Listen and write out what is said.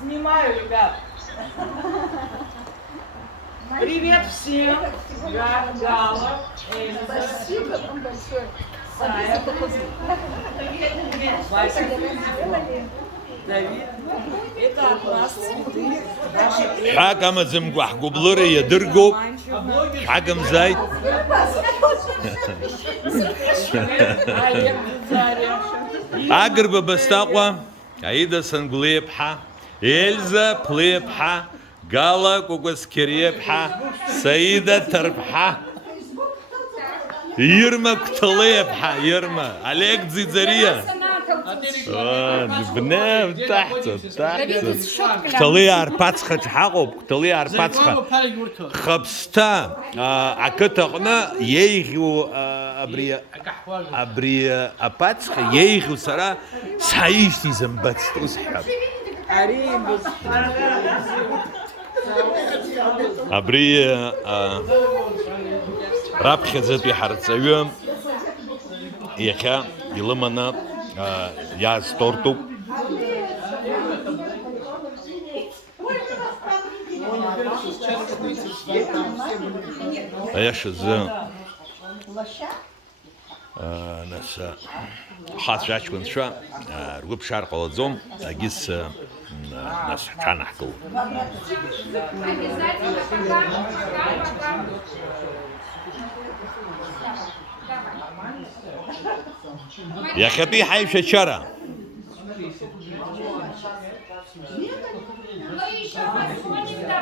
Снимаю, ребят. Привет всем. Гала, Эльза, Спасибо вам большое. Сая, Вася, Давид. Это от нас цветы. Наши حاكم زمقح قبلري يدرقو حاكم زايد أقرب بستقوى عيدة سنقليبحة إلزا بليبحة قالا كوكس كريبحة سيدة تربحة يرمى كتليبحة يرمى عليك زيزارية بنام تحت كتلي أربعة حقوب كتلي أربعة خبستا عكتقنا ييغو أبري أباتخ ييغو سرا سايشتي زنبات تسحب Арибус. أبري رابخة زبي حرتسيوم يخا يلمنا ياز تورتو ايش الزين ناس حاط جاش كنت شو رغب شارق الزوم اجيس ناس كان حكوا Обязательно пока. يا خبي حي شجره Ну еще позвоним, давай.